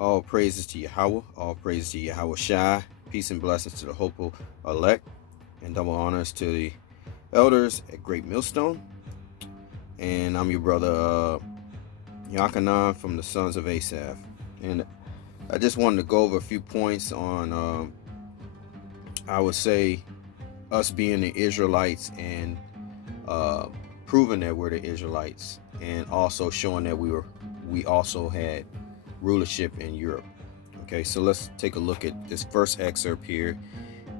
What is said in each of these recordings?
All praises to Yahweh, all praises to Yahweh Shai, peace and blessings to the hopeful elect, and double honors to the elders at Great Millstone. And I'm your brother Yakanan from the Sons of Asaph. And I just wanted to go over a few points on, I would say, us being the Israelites and proving that we're the Israelites, and also showing that we also had rulership in Europe. Okay, so let's take a look at this first excerpt here,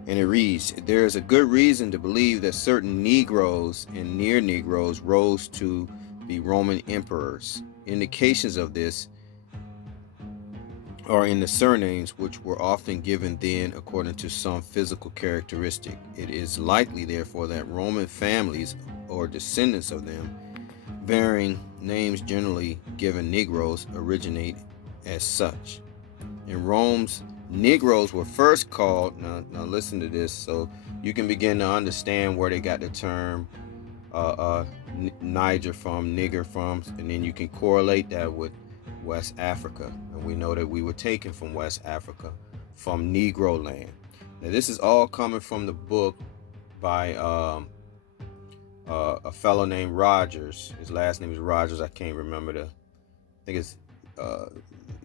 and it reads, there is a good reason to believe that certain Negroes and near Negroes rose to be Roman emperors. Indications of this are in the surnames, which were often given then according to some physical characteristic. It is likely, therefore, that Roman families or descendants of them, bearing names generally given Negroes, originate as such. In Rome's, Negroes were first called, now listen to this, so you can begin to understand where they got the term Niger from, nigger from, and then you can correlate that with West Africa. And we know that we were taken from West Africa, from Negro land. Now this is all coming from the book by a fellow named Rogers. His last name is Rogers. I can't remember I think it's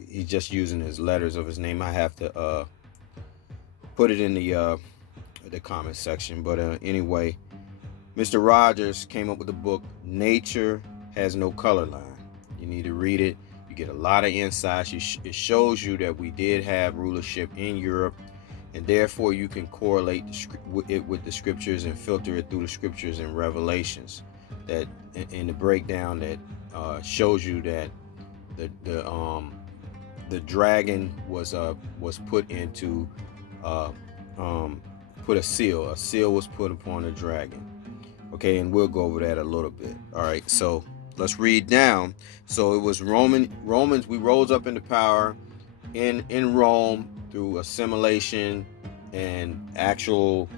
he's just using his letters of his name. I have to put it in the comment section. But anyway, Mr. Rogers came up with the book Nature Has No Color Line. You need to read it. You get a lot of insights. It shows you that we did have rulership in Europe, and therefore you can correlate it with the scriptures and filter it through the scriptures and Revelations. That in the breakdown that shows you that the dragon was put into put a seal. A seal was put upon the dragon. Okay, and we'll go over that a little bit. All right, so let's read down. So it was Romans. We rose up into power in Rome through assimilation and actual,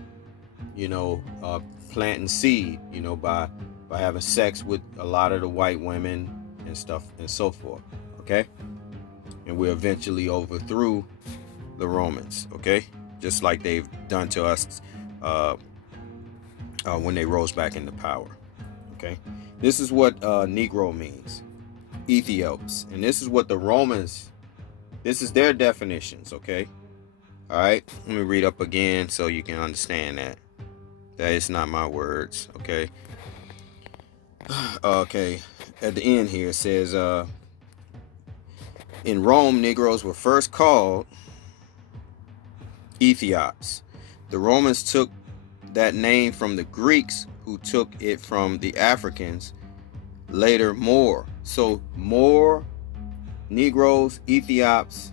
planting seed, by having sex with a lot of the white women and stuff and so forth. Okay, and we eventually overthrew the Romans. Okay, just like they've done to us when they rose back into power. Okay, this is what Negro means, Ethiops, and this is what the Romans. This is their definitions. Okay, all right. Let me read up again so you can understand that is not my words. Okay. Okay. At the end here it says, in Rome, Negroes were first called Ethiops. The Romans took that name from the Greeks, who took it from the Africans, later Moor. So Moor, Negroes, Ethiops,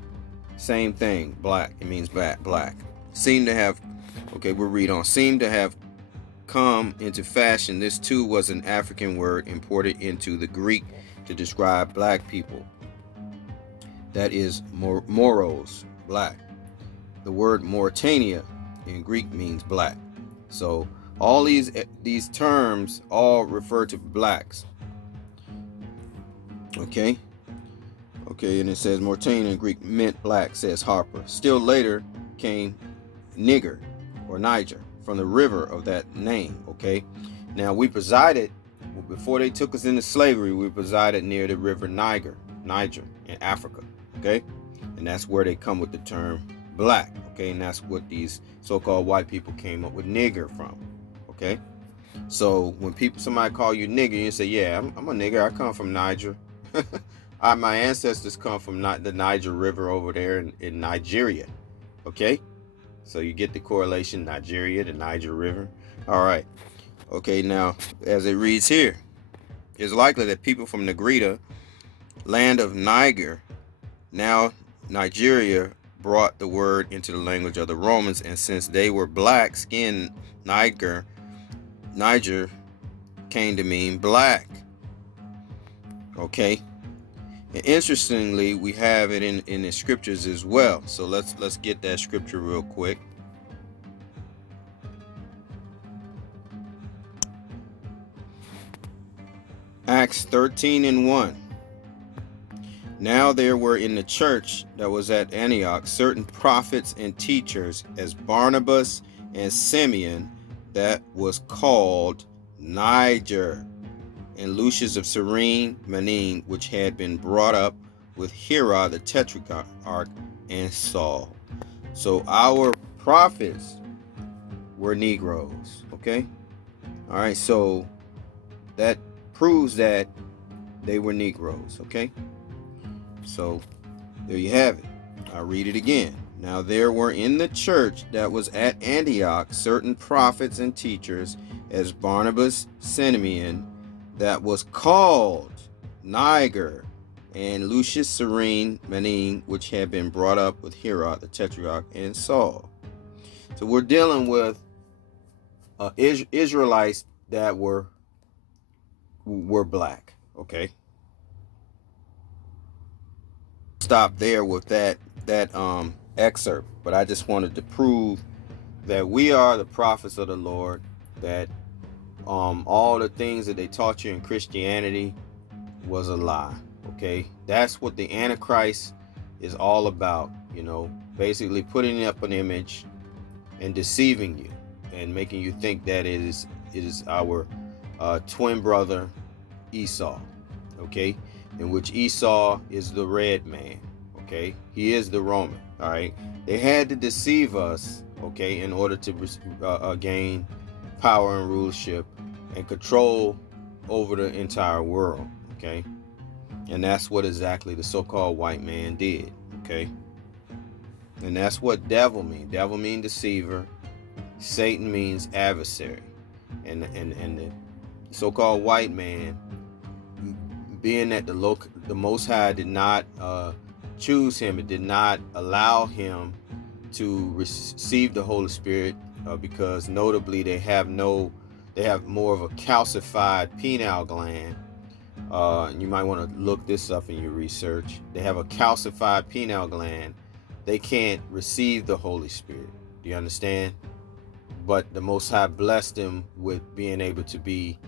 same thing, black. It means black. Seem to have, okay, we'll read on. Seem to have come into fashion. This too was an African word imported into the Greek to describe black people. That is Moros, black. The word Mauritania in Greek means black. So all these terms all refer to blacks. Okay, and it says Mauritania in Greek meant black, says Harper. Still later came nigger or Niger from the river of that name. Okay, now we presided, before they took us into slavery, we presided near the river Niger in Africa. Okay, and that's where they come with the term black. Okay, and that's what these so-called white people came up with nigger from. Okay, so when somebody call you nigger, you say, yeah, I'm a nigger. I come from Niger. My ancestors come from the Niger River over there in Nigeria. Okay, so you get the correlation, Nigeria, the Niger River. All right. Okay, now as it reads here, it's likely that people from Negrita, land of Niger, now Nigeria, brought the word into the language of the Romans, and since they were black skinned, Niger came to mean black. Okay, and interestingly, we have it in the scriptures as well. So let's get that scripture real quick. Acts 13:1. Now there were in the church that was at Antioch certain prophets and teachers, as Barnabas and Simeon, that was called Niger, and Lucius of Cyrene, Manaen, which had been brought up with Herod the Tetrarch, and Saul. So our prophets were Negroes, okay? All right, so that proves that they were Negroes, okay? So there you have it. I'll read it again. Now there were in the church that was at Antioch certain prophets and teachers, as Barnabas, Simeon, that was called Niger, and Lucius Cyrene, Manaen, which had been brought up with Herod the Tetrarch, and Saul. So we're dealing with Israelites that were black, okay? Stop there with that excerpt, but I just wanted to prove that we are the prophets of the Lord, that all the things that they taught you in Christianity was a lie, okay? That's what the Antichrist is all about, you know, basically putting up an image and deceiving you and making you think that it is our twin brother Esau, okay? In which Esau is the red man, okay? He is the Roman, all right? They had to deceive us, okay, in order to gain power and rulership and control over the entire world, okay? And that's what exactly the so-called white man did, okay? And that's what devil means. Devil means deceiver. Satan means adversary. And the so-called white man, being that the Most High did not choose him, it did not allow him to receive the Holy Spirit, because notably they have more of a calcified pineal gland. You might want to look this up in your research. They have a calcified pineal gland. They can't receive the Holy Spirit. Do you understand? But the Most High blessed them with being able to be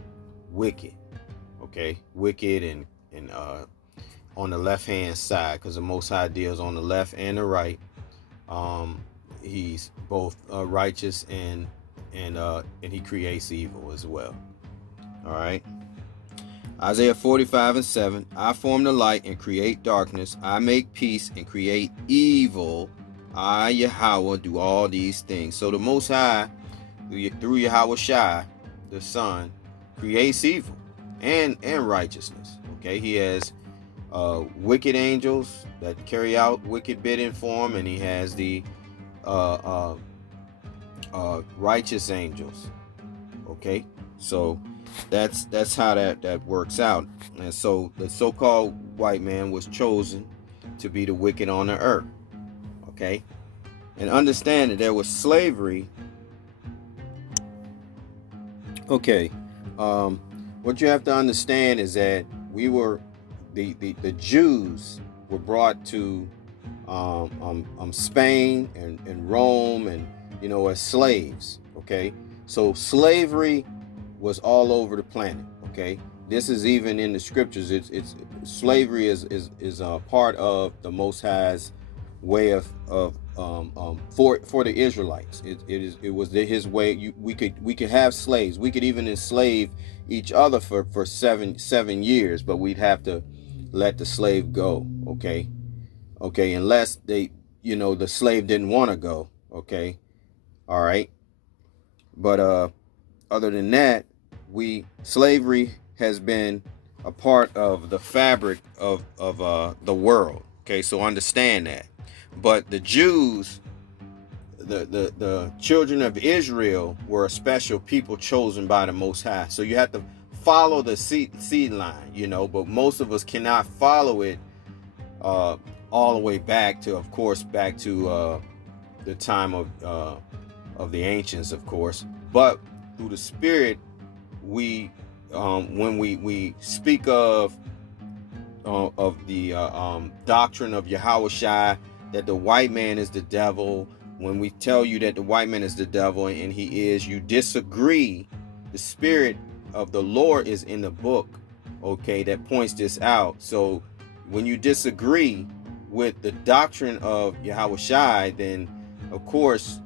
wicked. Okay, wicked and on the left hand side, because the Most High deals on the left and the right. He's both righteous and he creates evil as well. All right. Isaiah 45:7. I form the light and create darkness. I make peace and create evil. I, Yahweh, do all these things. So the Most High, through Yahweh Shai, the Son, creates evil and righteousness. Okay, he has wicked angels that carry out wicked bidding for him, and he has the righteous angels. Okay, so that's how that works out. And so the so-called white man was chosen to be the wicked on the earth. Okay, and understand that there was slavery. Okay, what you have to understand is that we were the Jews were brought to Spain and Rome, and as slaves. Okay, so slavery was all over the planet. Okay, this is even in the scriptures. It's slavery is a part of the Most High's way of for the Israelites. It was his way. We could have slaves. We could even enslave each other for seven years, but we'd have to let the slave go. Okay, unless they the slave didn't want to go. Okay, all right, but other than that, slavery has been a part of the fabric of the world. Okay, so understand that. But the Jews, the children of Israel, were a special people chosen by the Most High. So you have to follow the seed line, but most of us cannot follow it all the way back to the time of the ancients, of course. But through the Spirit, we when we speak of the doctrine of Yahweh Shai, that the white man is the devil. When we tell you that the white man is the devil, and he is, you disagree. The Spirit of the Lord is in the book, okay, that points this out. So when you disagree with the doctrine of Yahweh Shai, then of course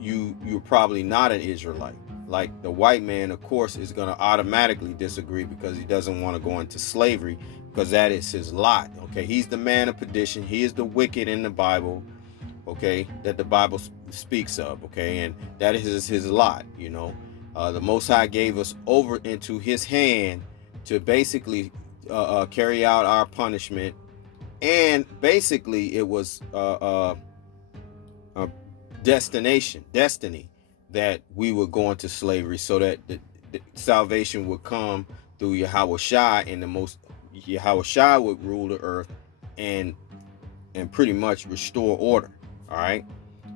you're probably not an Israelite. Like the white man, of course, is going to automatically disagree because he doesn't want to go into slavery, because that is his lot. Okay, he's the man of perdition. He is the wicked in the Bible. Okay, that the Bible speaks of. Okay, and that is his lot. You know, the Most High gave us over into His hand to basically carry out our punishment, and basically it was a destiny that we would go into slavery, so that the salvation would come through Yahweh Shai, and Yahweh Shai would rule the earth and pretty much restore order. All right,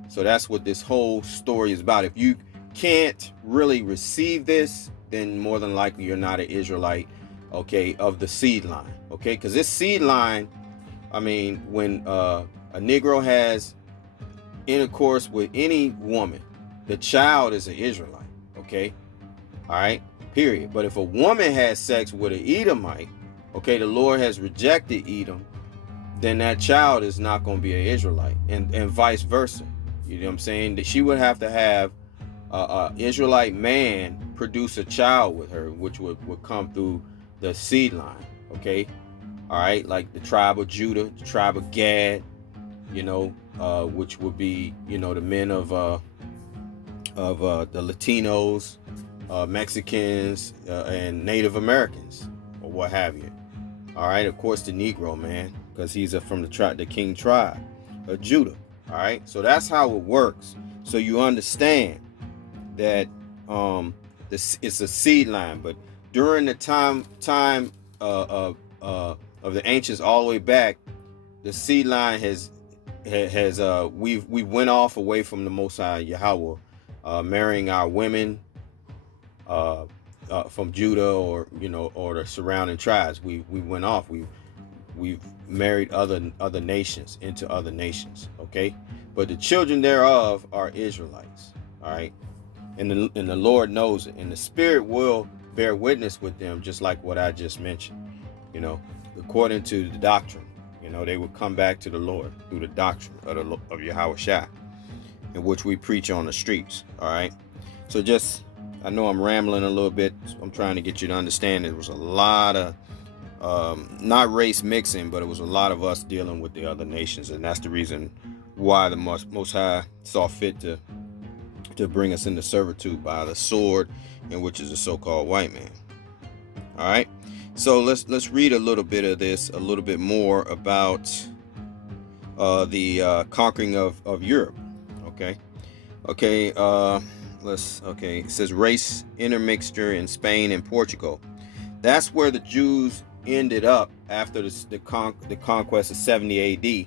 so that's what this whole story is about. If you can't really receive this, then more than likely you're not an Israelite, okay, of the seed line. Okay, because this seed line, I mean, when a Negro has intercourse with any woman, the child is an Israelite. Okay, all right, period. But if a woman has sex with an Edomite, okay, the Lord has rejected Edom, then that child is not going to be an Israelite, and vice versa. You know what I'm saying? That she would have to have a Israelite man produce a child with her, which would come through the seed line. Okay, all right, like the tribe of Judah, the tribe of Gad, you know, which would be, you know, the men of the Latinos, Mexicans, and Native Americans, or what have you. All right, of course the Negro, man, because he's from the king tribe of Judah. All right, so that's how it works. So you understand that it's a seed line. But during the time of the ancients all the way back, the seed line we went off away from the Most High Yahweh, marrying our women from Judah, or you know, or the surrounding tribes. We went off. We've married other nations into other nations. Okay, but the children thereof are Israelites. All right, and the Lord knows it, and the Spirit will bear witness with them, just like what I just mentioned. You know, according to the doctrine, you know, they would come back to the Lord through the doctrine of Yahweh Shai, in which we preach on the streets. All right, so just, I know I'm rambling a little bit. I'm trying to get you to understand there was a lot of not race mixing, but it was a lot of us dealing with the other nations, and that's the reason why the Most High saw fit to bring us into servitude by the sword, in which is the so-called white man. All right, so let's read a little bit of this, a little bit more about the conquering of Europe. Okay, it says race intermixture in Spain and Portugal. That's where the Jews ended up after the conquest of 70 AD.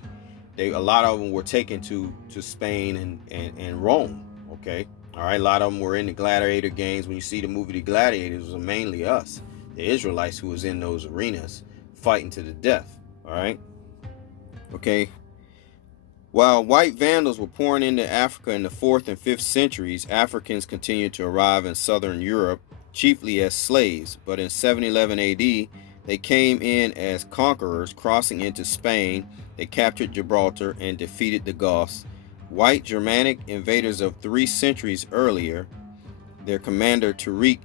A lot of them were taken to Spain and Rome. Okay, all right, a lot of them were in the gladiator games. When you see the movie The Gladiators, it was mainly us, the Israelites, who was in those arenas fighting to the death. All right, okay. While white Vandals were pouring into Africa in the 4th and 5th centuries, Africans continued to arrive in southern Europe, chiefly as slaves. But in 711 AD, they came in as conquerors, crossing into Spain. They captured Gibraltar and defeated the Goths. White Germanic invaders of 3 centuries earlier, their commander Tariq,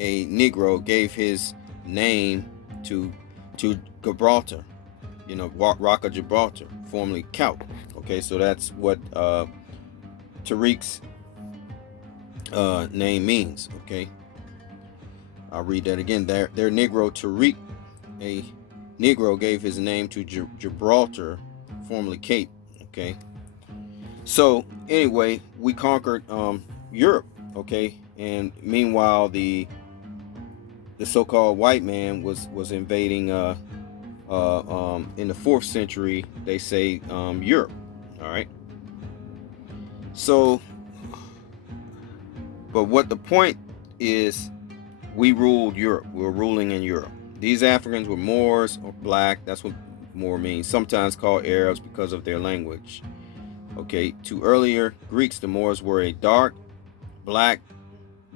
a Negro, gave his name to Gibraltar, you know, Rock of Gibraltar, formerly Caut. Okay, so that's what Tariq's name means. Okay, I'll read that again. Their Negro Tariq, a Negro, gave his name to Gibraltar, formerly Cape. Okay, so anyway, we conquered Europe. Okay, and meanwhile the so-called white man was invading in the 4th century, they say, Europe. All right, so, but what the point is, we ruled Europe. We were ruling in Europe. These Africans were Moors or black. That's what Moor means, sometimes called Arabs because of their language. Okay, to earlier Greeks, the Moors were a black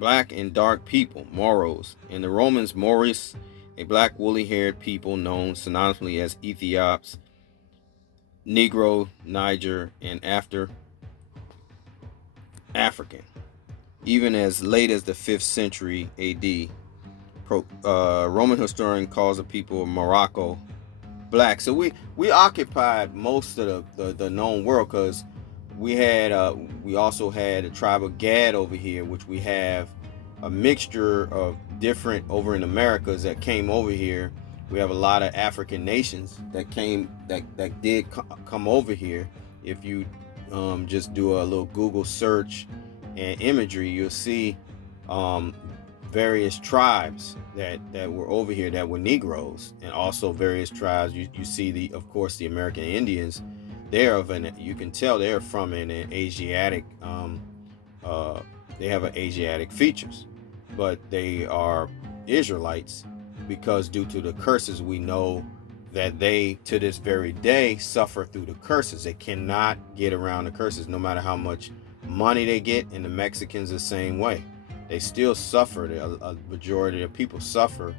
and dark people, Moros, and the Romans, Moris. a black woolly-haired people known synonymously as Ethiops, Negro, Niger, and after African. Even as late as the 5th century AD, Roman historian calls the people of Morocco black. So we occupied most of the known world, because we also had a tribe of Gad over here, which we have a mixture of different over in Americas that came over here. We have a lot of African nations that did come over here. If you just do a little Google search and imagery, you'll see various tribes that were over here that were Negroes, and also various tribes. You see of course the American Indians. You can tell they're from an Asiatic. They have an Asiatic features, but they are Israelites, because due to the curses, we know that they to this very day suffer through the curses. They cannot get around the curses, no matter how much money they get. And the Mexicans the same way. They still suffer. A majority of people suffer,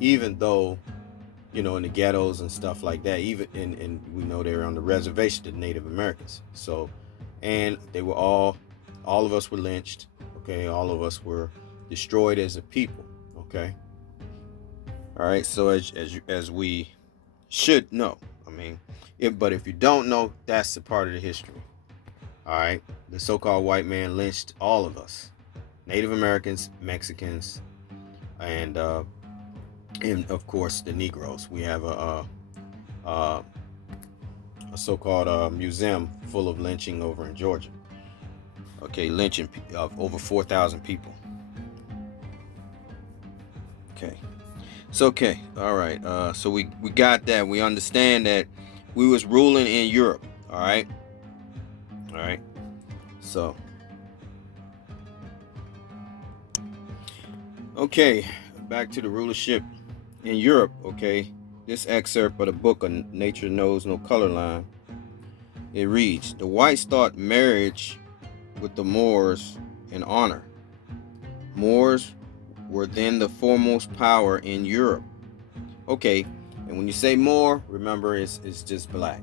even though, in the ghettos and stuff like that. Even and we know they're on the reservation, the Native Americans. So, and they were all of us were lynched. Okay, all of us were destroyed as a people. Okay. All right. So as we should know, but if you don't know, that's a part of the history. All right. The so-called white man lynched all of us. Native Americans, Mexicans, and of course the Negroes. We have a so-called museum full of lynching over in Georgia. Okay, lynching of over 4,000 people. Okay, it's okay. All right. So we got that. We understand that we was ruling in Europe. All right. All right. So. Okay, back to the rulership in Europe. Okay, this excerpt of the book of Nature Knows No Color Line. It reads: the whites thought marriage with the Moors an honor. Moors were then the foremost power in Europe. Okay, and when you say Moor, remember it's just black.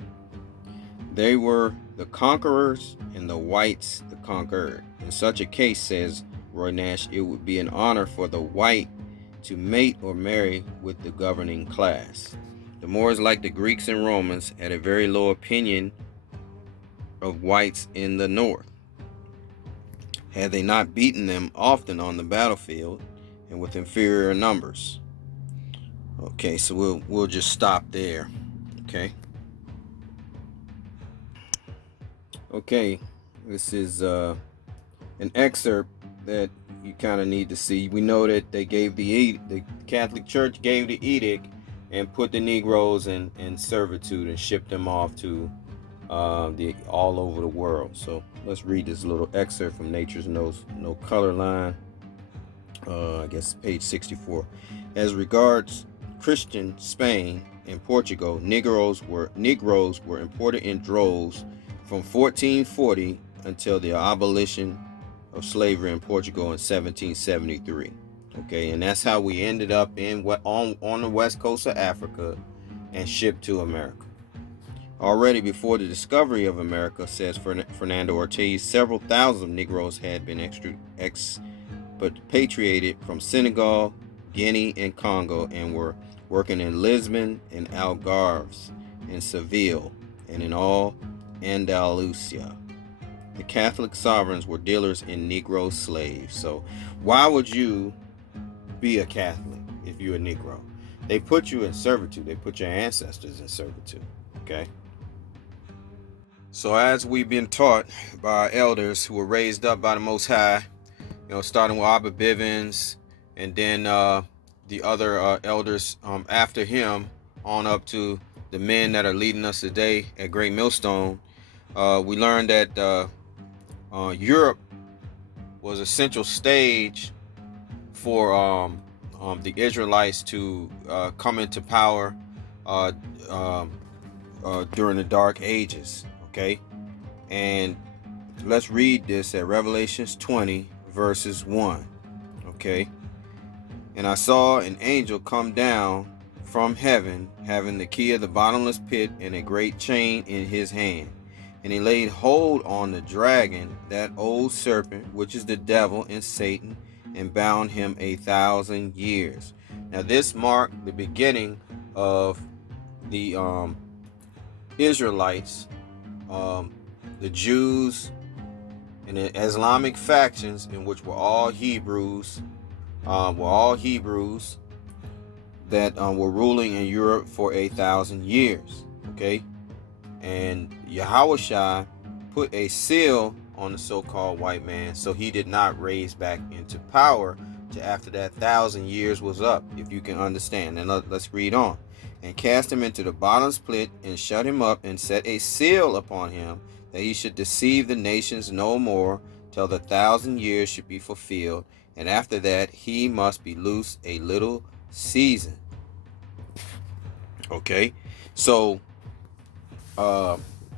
They were the conquerors and the whites the conquered. In such a case, says Roy Nash, it would be an honor for the white to mate or marry with the governing class. The Moors, like the Greeks and Romans, had a very low opinion of whites in the north. Had they not beaten them often on the battlefield and with inferior numbers. Okay, so we'll just stop there. Okay, this is an excerpt that you kind of need to see. We know that they gave the Catholic Church gave the edict and put the Negroes in servitude and shipped them off to all over the world. So let's read this little excerpt from Nature's No Color Line. I guess page 64. As regards Christian Spain and Portugal, Negroes were imported in droves from 1440 until the abolition of slavery in Portugal in 1773. Okay, and that's how we ended up on the west coast of Africa and shipped to America. Already before the discovery of America, says Fernando Ortiz, several thousand Negroes had been expatriated from Senegal, Guinea, and Congo, and were working in Lisbon and Algarves, in Seville, and in all Andalusia. The Catholic sovereigns were dealers in Negro slaves. So why would you be a Catholic if you're a Negro? They put you in servitude. They put your ancestors in servitude. Okay. So as we've been taught by our elders who were raised up by the Most High, starting with Abba Bivens, and then the other elders after him, on up to the men that are leading us today at Great Millstone, we learned that Europe was a central stage for the Israelites to come into power during the Dark Ages. Okay, and let's read this at Revelations 20 verses 1. Okay, And I saw an angel come down from heaven, having the key of the bottomless pit and a great chain in his hand. And he laid hold on the dragon, that old serpent, which is the devil and Satan, and bound him 1,000 years. Now this marked the beginning of the Israelites, the Jews, and the Islamic factions, in which were all Hebrews, that were ruling in Europe for 1,000 years. Okay, and Yahushua put a seal on the so-called white man, so he did not raise back into power to after that 1,000 years was up, if you can understand. And let's read on. And cast him into the bottomless pit, and shut him up, and set a seal upon him, that he should deceive the nations no more, till the 1,000 years should be fulfilled. And after that he must be loosed a little season. Okay, so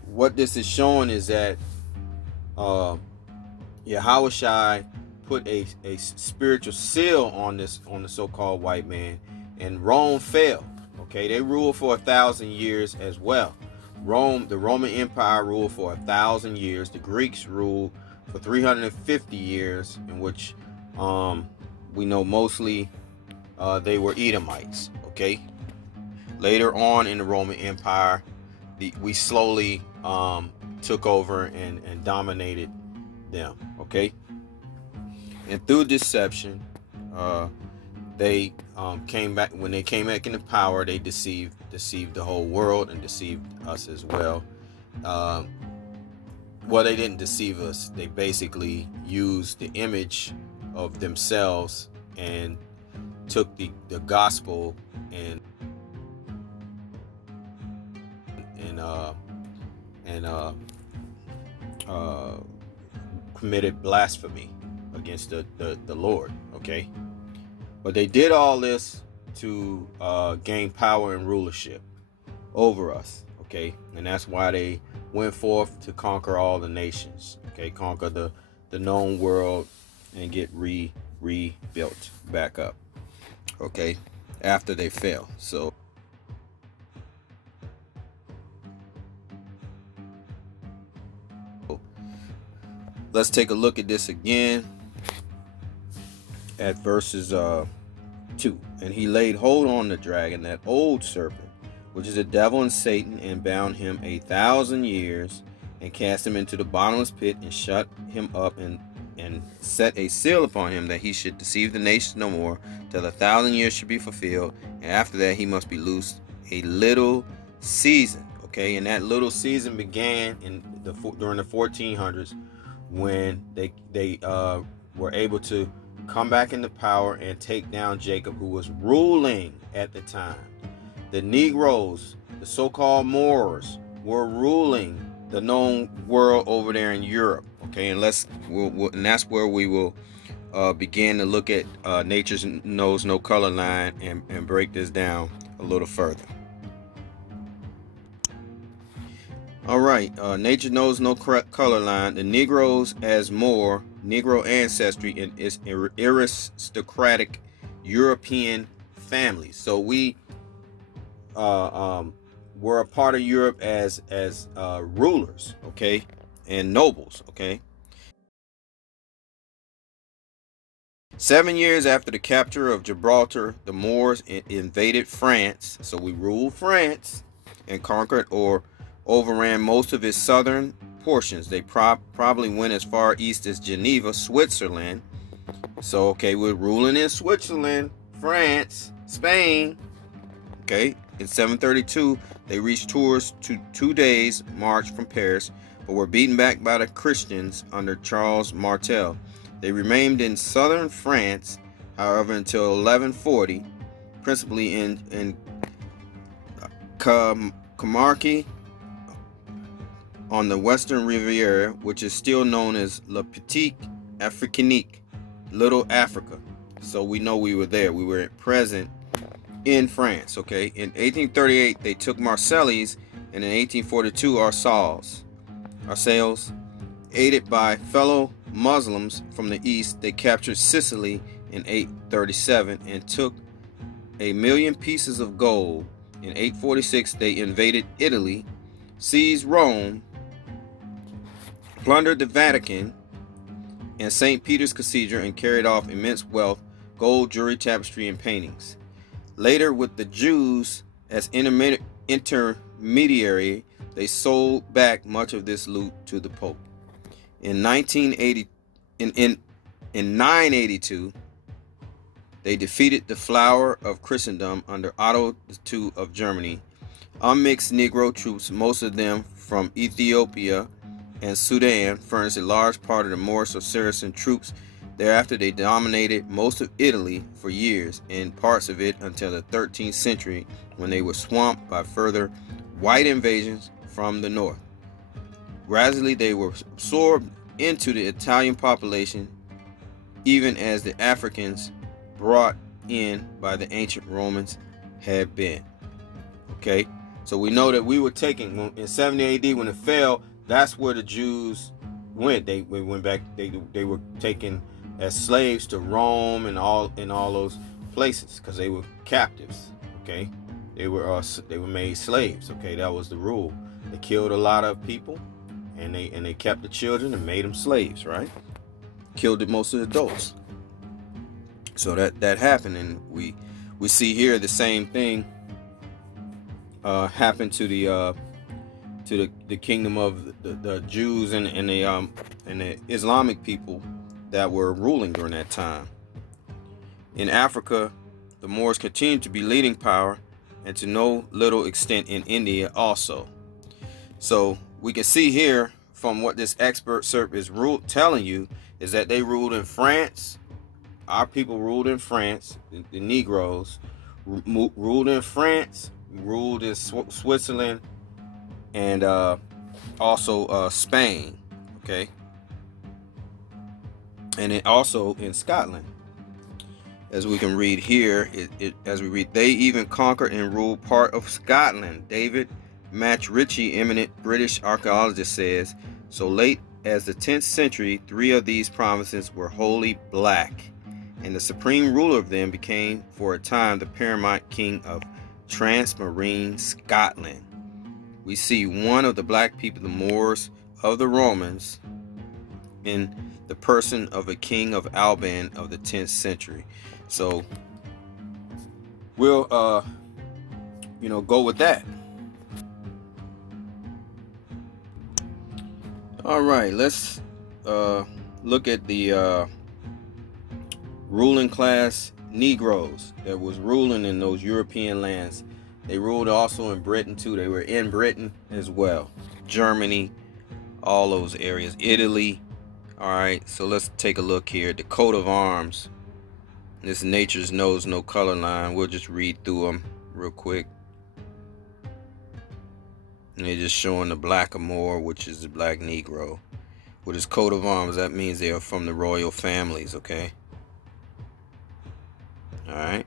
what this is showing is that Yahushua put a spiritual seal on the so-called white man, and Rome fell. Okay, they ruled for 1,000 years as well. The Roman Empire ruled for 1,000 years. The Greeks ruled for 350 years, in which we know mostly they were Edomites. Okay, later on in the Roman Empire, we slowly took over and dominated them. Okay, and through deception, they came back. When they came back into power, they deceived the whole world and deceived us as well. Well, they didn't deceive us. They basically used the image of themselves and took the gospel and committed blasphemy against the Lord. Okay, but they did all this to gain power and rulership over us. Okay, and that's why they went forth to conquer all the nations. Okay, conquer the known world and get rebuilt back up. Okay, after they fell. So let's take a look at this again at verses 2. And he laid hold on the dragon, that old serpent, which is the devil and Satan, and bound him 1,000 years, and cast him into the bottomless pit, and shut him up, and set a seal upon him, that he should deceive the nations no more, till the 1,000 years should be fulfilled. And after that he must be loosed a little season. Okay, and that little season began during the 1400s, when they were able to come back into power and take down Jacob, who was ruling at the time. The Negroes, the so-called Moors, were ruling the known world over there in Europe. Okay, and and that's where we will begin to look at Nature Knows No Color line and break this down a little further. All right, Nature Knows No Color line. The Negroes as more Negro ancestry in its aristocratic European families. So we were a part of Europe as rulers, okay, and nobles, okay. 7 years after the capture of Gibraltar, the Moors invaded France. So we ruled France and conquered or overran most of its southern portions. They probably went as far east as Geneva, Switzerland. So okay, we're ruling in Switzerland, France, Spain. Okay, in 732 they reached Tours, 2 days march from Paris, but were beaten back by the Christians under Charles Martel. They remained in southern France, however, until 1140, principally in Camargue on the western Riviera, which is still known as La Petite Afrique, Little Africa. So we know we were there. We were present in France. Okay, in 1838 they took Marseilles, and in 1842 Arcels. Aided by fellow Muslims from the east, they captured Sicily in 837 and took 1,000,000 pieces of gold. In 846, they invaded Italy, seized Rome, plundered the Vatican and St. Peter's Cathedral, and carried off immense wealth, gold, jewelry, tapestry, and paintings. Later, with the Jews as intermediary, they sold back much of this loot to the Pope. In 982, they defeated the flower of Christendom under Otto II of Germany. Unmixed Negro troops, most of them from Ethiopia and Sudan, furnished a large part of the Moorish or Saracen troops. Thereafter, they dominated most of Italy for years, and parts of it until the 13th century, when they were swamped by further white invasions from the north. Gradually, they were absorbed into the Italian population, even as the Africans brought in by the ancient Romans had been. Okay, so we know that we were taken in 70 AD when it fell. That's where the Jews went. They went back. They were taken as slaves to Rome and all those places because they were captives. Okay, they were made slaves. Okay, that was the rule. They killed a lot of people, and they kept the children and made them slaves. Right, killed most of the adults. So that happened, and we see here the same thing happened to the kingdom of the Jews and the Islamic people that were ruling during that time. In Africa, the Moors continued to be leading power, and to no little extent in India also. So we can see here from what this excerpt is telling you is that they ruled in France. Our people ruled in France. The Negroes ruled in France, ruled in Switzerland, and also Spain. Okay, and it also in Scotland, as we can read here. As we read, they even conquered and ruled part of Scotland. David Match-Ritchie, eminent British archaeologist, says, so late as the 10th century, 3 of these provinces were wholly black, and the supreme ruler of them became for a time the paramount king of transmarine Scotland. We see one of the black people, the Moors of the Romans, in the person of a king of Alban of the 10th century. So we'll go with that. All right, let's look at the ruling class Negroes that was ruling in those European lands. They ruled also in Britain too. They were in Britain as well, Germany, all those areas, Italy. All right, so let's take a look here. The coat of arms. This nature's knows no color line. We'll just read through them real quick. And they're just showing the black Moor, which is the black Negro. With his coat of arms, that means they are from the royal families, okay? All right.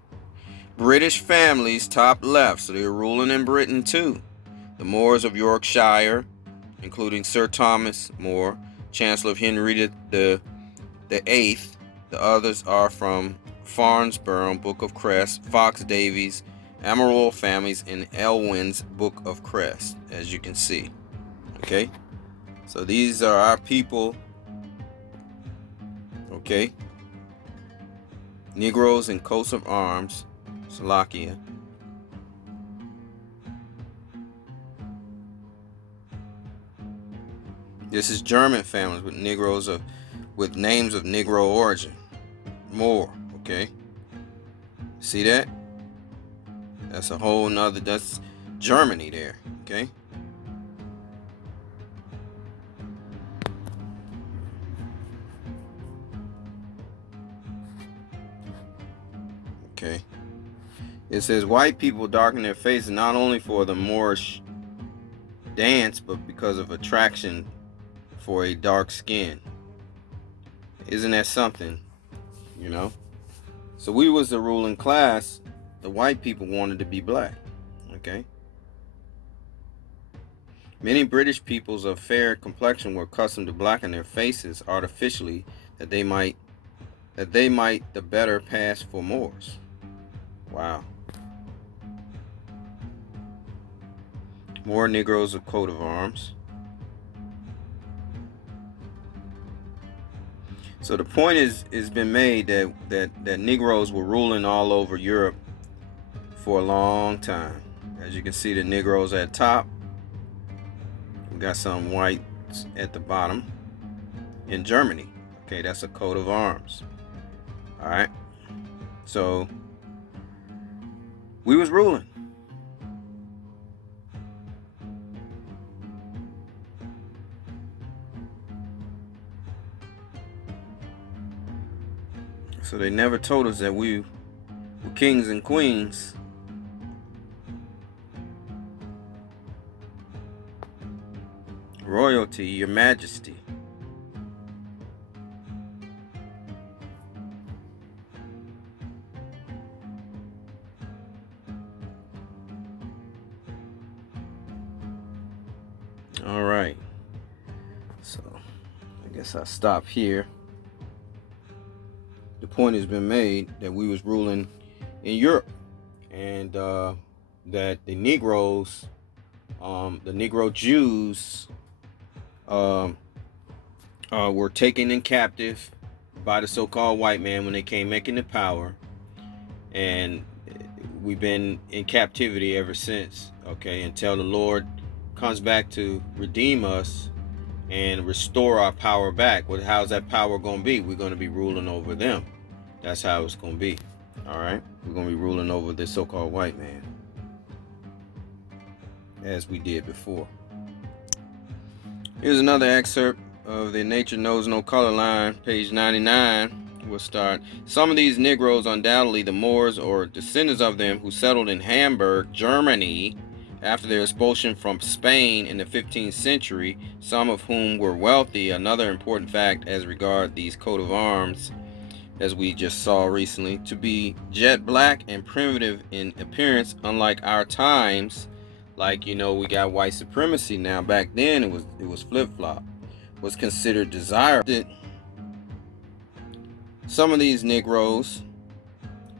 British families, top left, so they're ruling in Britain too. The Moors of Yorkshire, including Sir Thomas More, Chancellor of Henry the Eighth. The others are from Farnsborough, Book of Crest, Fox Davies, Amaral families, and Elwyn's Book of Crest, as you can see. Okay, so these are our people. Okay, Negroes and coats of arms, Slovakia. This is German families with Negroes with names of Negro origin. More, okay? See that? That's a whole nother, that's Germany there, okay? Okay. It says white people darken their faces not only for the Moorish dance, but because of attraction for a dark skin. Isn't that something? You know? So we was the ruling class. The white people wanted to be black. Okay? Many British peoples of fair complexion were accustomed to blacken their faces artificially that they might that they might the better pass for Moors. Wow. More Negroes, a coat of arms. So the point is been made that Negroes were ruling all over Europe for a long time. As you can see, the Negroes at top. We got some whites at the bottom. In Germany, okay, that's a coat of arms. All right. So we was ruling. So they never told us that we were kings and queens. Royalty, your majesty. All right. So I guess I'll stop here. The point has been made that we was ruling in Europe, and that the Negroes, the Negro Jews, were taken in captive by the so-called white man when they came making the power, and we've been in captivity ever since. Okay, until the Lord comes back to redeem us and restore our power back. Well, how's that power going to be? We're going to be ruling over them. That's how it's going to be. All right, we're going to be ruling over this so-called white man, as we did before. Here's another excerpt of the Nature Knows No Color line, page 99. We'll start. Some of these Negroes, undoubtedly the Moors or descendants of them, who settled in Hamburg, Germany, after their expulsion from Spain in the 15th century, some of whom were wealthy. Another important fact as regard these coat of arms, as we just saw recently, to be jet black and primitive in appearance, unlike our times. Like, you know, we got white supremacy now. Back then it was flip-flop. Was considered desirable. Some of these Negroes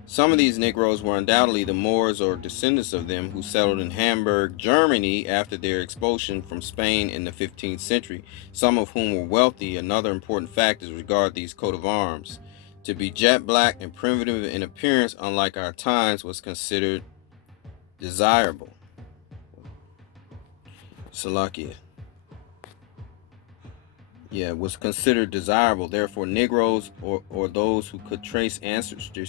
were undoubtedly the Moors or descendants of them, who settled in Hamburg, Germany, after their expulsion from Spain in the 15th century, some of whom were wealthy. Another important fact is regard these coat of arms. To be jet black and primitive in appearance, unlike our times, was considered desirable. Salakia. Yeah, was considered desirable. Therefore, Negroes or those who could trace ancestry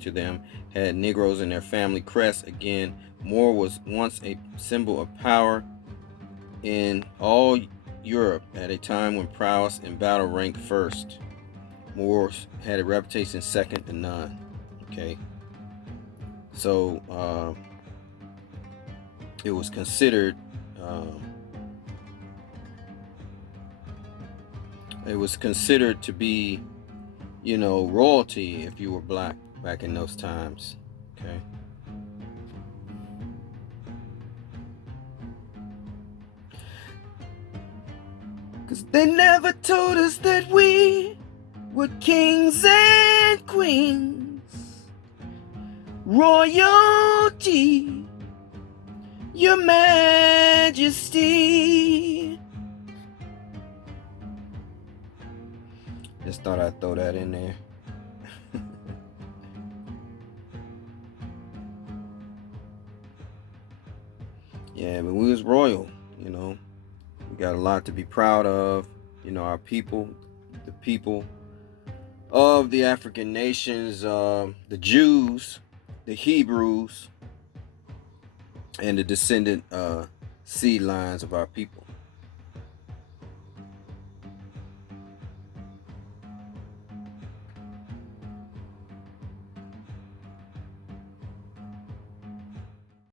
to them had Negroes in their family crest. Again, Moor was once a symbol of power in all Europe at a time when prowess in battle ranked first. Moors had a reputation second to none. Okay, so it was considered. It was considered to be, you know, royalty if you were black back in those times. Okay. Cause they never told us that we were kings and queens. Royalty, your majesty. Just thought I'd throw that in there. Yeah, but we was royal, you know. We got a lot to be proud of. You know, our people, the people of the African nations, the Jews, the Hebrews, and the descendant seed lines of our people.